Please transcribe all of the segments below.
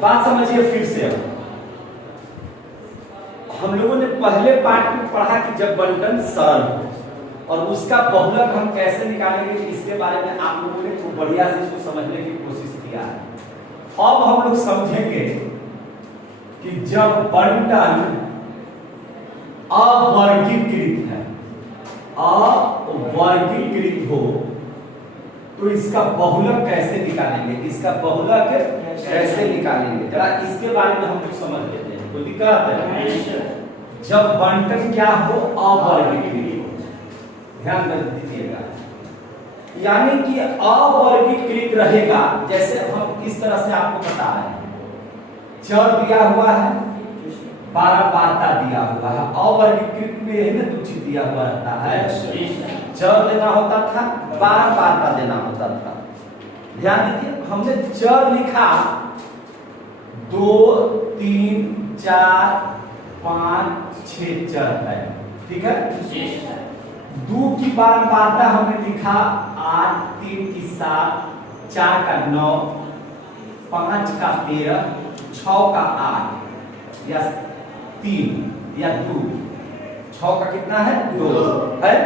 बात समझिए फिर से। हम लोगों ने पहले पार्ट में पढ़ा कि जब बंटन सरल हो और उसका बहुलक हम कैसे निकालेंगे, इसके बारे में आप लोगों ने खूब बढ़िया से इसको समझने की कोशिश किया है। अब हम लोग समझेंगे कि जब बंटन अवर्गीकृत है, अवर्गीकृत हो तो इसका बहुलक कैसे निकालेंगे, इसका बहुलक कैसे निकालेंगे, जरा इसके बारे में हम लोग समझ लेते हैं। कोई दिक्कत है? जब बंटन क्या हो, अवर्गीकृत हो, ध्यान दीजिएगा, यानी कि अवर्गीकृत रहेगा। जैसे हम इस तरह से आपको बता रहे हैं, चर दिया हुआ है, बारंबारता दिया हुआ है। अवर्गीकृत में यही ना दो चीज दिया हुआ रहता है, चर देना होता था, बारंबारता देना होता था। ध्यान दीजिए, हमने चर लिखा 2 3 4 5 6 चर है, ठीक है। 2 की बारंबारता हमने लिखा 8, 3 की 7, 4 का 9, 5 का 13, 6 का 8 या 3 या 2, 6 का कितना है, 2 है।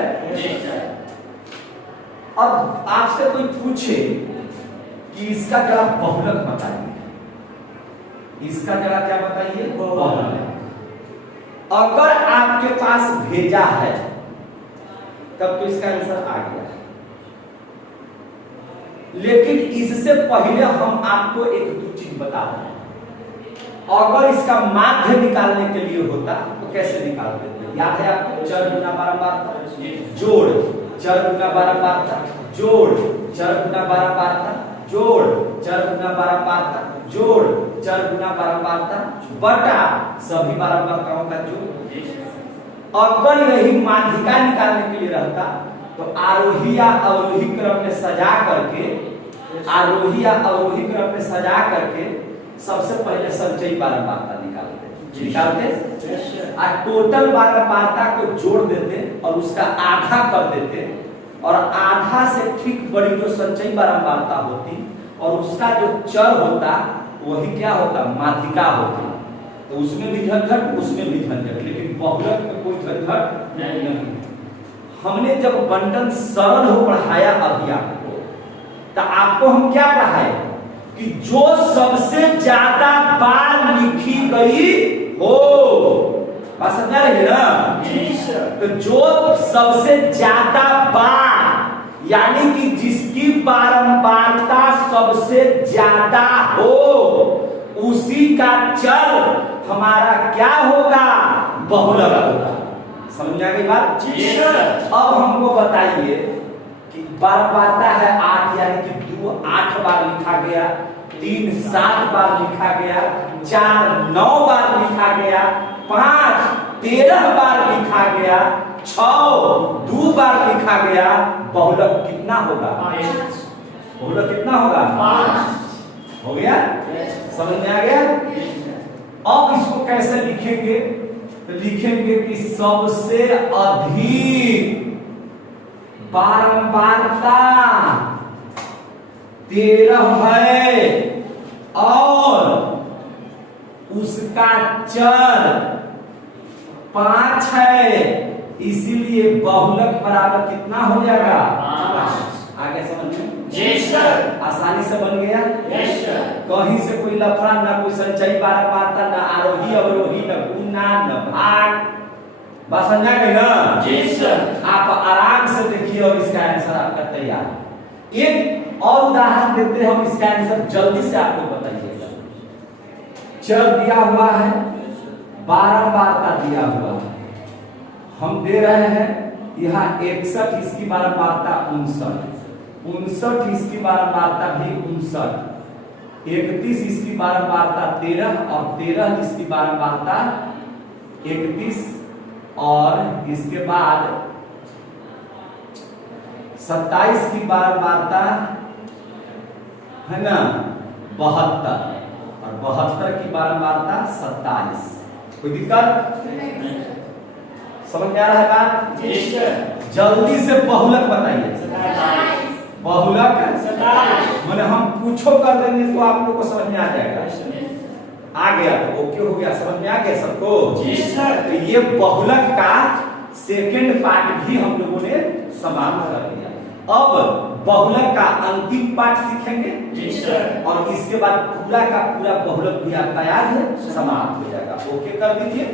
अब आपसे कोई पूछे कि इसका जरा बहुलक बताइए, इसका जरा क्या बताइए, बहुलक। अगर आपके पास भेजा है तब तो इसका आंसर आ गया, लेकिन इससे पहले हम आपको एक दो चीज बता रहे हैं। अगर इसका माध्य निकालने के लिए होता तो कैसे निकालते थे, याद है आपको? चर गुना बारंबारता जोड़ चर गुना बारंबारता जोड़ चर गुना बारंबारता जोड़ चर गुना बारंबारता जोड़ चर गुना बारंबारता बटा सभी बारंबारताओं का जोड़। अगर यही माध्यिका निकालने के लिए रहता तो आरोही या अवरोही क्रम में सजा करके, आरोही या अवरोही क्रम में सजा करके सबसे पहले संचयी बारंबारता निकालते और टोटल बारंबारता को जोड़ देते और उसका आधा कर देते, और आधा से ठीक बड़ी जो संचयी बारंबारता होती और उसका जो चर होता वही क्या होता, माध्यिका होती। तो उसमें भी झंझट, उसमें भी झंझट, लेकिन बहुलक में कोई झंझट नहीं। हमने जब बंटन सरल हो पढ़ाया अभी आपको, तो आपको हम क्या पढ़ाए कि जो सबसे ज्यादा बार लिखी गई हो, बात समझ रहे हैं ना? तो जो सबसे ज्यादा बार, यानी कि जिसकी बारंबारता सबसे ज्यादा हो, उसी का चर हमारा क्या होगा, बहुलक होगा। समझ में आ गई बात? अब हमको बताइए कि बारंबारता है 8, यानी कि 2 8 बार लिखा गया, 3 7 बार लिखा गया, 4 9 बार लिखा गया, 5 13 बार लिखा गया, 6 2 बार लिखा गया। बहुलक कितना होगा? 5। बहुलक कितना होगा? 5 हो गया। समझ में आ गया? अब इसको कैसे लिखेंगे? तो लिखेंगे कि सबसे अधिक बारंबारता 13 है और उसका चर 5 है, इसीलिए बहुलक बराबर कितना हो जाएगा? 5। आगे समझ में? आसानी से बन गया। कहीं से कोई लफड़ा ना, कोई संचयी बारंबारता ना, आरोही अवरोही ना, गुना ना भाग, बात समझ गए ना? आप आराम से देखिए और इसका आंसर आपका तैयार। एक और उदाहरण देते हैं हम, इसका आंसर जल्दी से आपको बताइएगा। चर दिया हुआ है, बारंबारता दिया हुआ है, हम दे रहे हैं यहाँ 61, इसकी बारंबारता 59, 59 इसकी बारंबारता भी 59, 31 इसकी बारंबारता 13 और 13 इसकी बारंबारता 31, और इसके बाद 27 की बारंबारता है ना 72, और 72 की बारंबारता 27। कोई दिक्कत? समझ में आ रहा है बात? जल्दी से बहुलक बताइए। बहुलक मैंने हम पूछो कर देंगे तो आप लोग को समझ में आ जाएगा। आ गया तो ओके हो गया, समझ में आ गया सबको? जी सर। तो ये बहुलक का सेकंड पार्ट भी हम लोगों ने समाप्त कर दिया। अब बहुलक का अंतिम पार्ट सीखेंगे। जी सर। और इसके बाद पूरा का पूरा बहुलक भी आपका याद है, समाप्त हो जाएगा। ओके कर दीजिए।